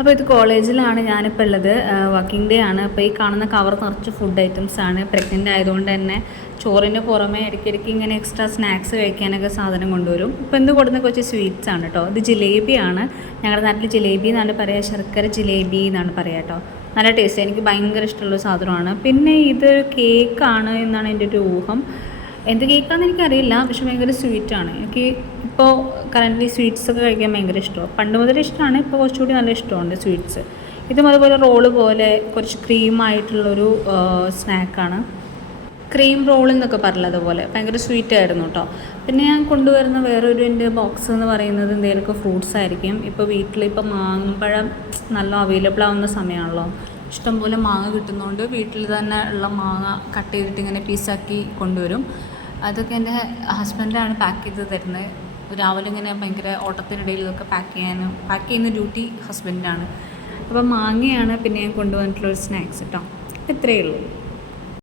അപ്പോൾ ഇത് കോളേജിലാണ് ഞാനിപ്പോൾ ഉള്ളത്. വർക്കിംഗ് ഡേ ആണ്. അപ്പോൾ ഈ കാണുന്ന കവർ നിറച്ച് ഫുഡ് ഐറ്റംസ് ആണ്. പ്രഗ്നൻ്റ് ആയതുകൊണ്ട് തന്നെ ചോറിൻ്റെ പുറമെ ഇടയ്ക്കിടയ്ക്ക് ഇങ്ങനെ എക്സ്ട്രാ സ്നാക്സ് കഴിക്കാനൊക്കെ സാധനം കൊണ്ടുവരും. ഇപ്പോൾ എന്ത് കൊടുക്കുന്ന കുറച്ച് സ്വീറ്റ്സ് ആണ് കേട്ടോ. ഇത് ജിലേബിയാണ്. ഞങ്ങളുടെ നാട്ടിൽ ജിലേബി എന്നാണ് പറയുക, ശർക്കര ജിലേബി എന്നാണ് പറയുക കേട്ടോ. നല്ല ടേസ്റ്റ്, എനിക്ക് ഭയങ്കര ഇഷ്ടമുള്ള സാധനമാണ്. പിന്നെ ഇത് കേക്കാണ് എന്നാണ് എൻ്റെ ഒരു ഊഹം. എന്ത് കേക്കാണെന്ന് എനിക്കറിയില്ല, പക്ഷെ ഭയങ്കര സ്വീറ്റാണ്. എനിക്ക് ഇപ്പോൾ കറൻ്റ് സ്വീറ്റ്സൊക്കെ കഴിക്കാൻ ഭയങ്കര ഇഷ്ടമാണ്. പണ്ട് മുതൽ ഇഷ്ടമാണ്, ഇപ്പോൾ കുറച്ചുകൂടി നല്ല ഇഷ്ടമുണ്ട് സ്വീറ്റ്സ്. ഇതും അതുപോലെ റോള് പോലെ കുറച്ച് ക്രീമായിട്ടുള്ളൊരു സ്നാക്കാണ്. ക്രീം റോൾ എന്നൊക്കെ പറഞ്ഞത് അതുപോലെ ഭയങ്കര സ്വീറ്റ് ആയിരുന്നു കേട്ടോ. പിന്നെ ഞാൻ കൊണ്ടുവരുന്ന വേറൊരു എൻ്റെ ബോക്സ് എന്ന് പറയുന്നത് എന്തെങ്കിലുമൊക്കെ ഫ്രൂട്ട്സ് ആയിരിക്കും. ഇപ്പോൾ വീട്ടിൽ ഇപ്പോൾ മാമ്പഴം നല്ല അവൈലബിൾ ആവുന്ന സമയമാണല്ലോ. ഇഷ്ടംപോലെ മാങ്ങ കിട്ടുന്നതുകൊണ്ട് വീട്ടിൽ തന്നെ ഉള്ള മാങ്ങ കട്ട് ചെയ്തിട്ട് ഇങ്ങനെ പീസാക്കി കൊണ്ടുവരും. അതൊക്കെ എൻ്റെ ഹസ്ബൻഡാണ് പാക്ക് ചെയ്ത് തരുന്നത്. രാവിലെ ഇങ്ങനെ ഭയങ്കര ഓട്ടത്തിനിടയിൽ ഇതൊക്കെ പാക്ക് ചെയ്യുന്ന ഡ്യൂട്ടി ഹസ്ബൻഡാണ്. അപ്പോൾ മാങ്ങയാണ് പിന്നെ ഞാൻ കൊണ്ടുവന്നിട്ടുള്ളൊരു സ്നാക്സ് കേട്ടോ. ഇത്രയേ ഉള്ളൂ.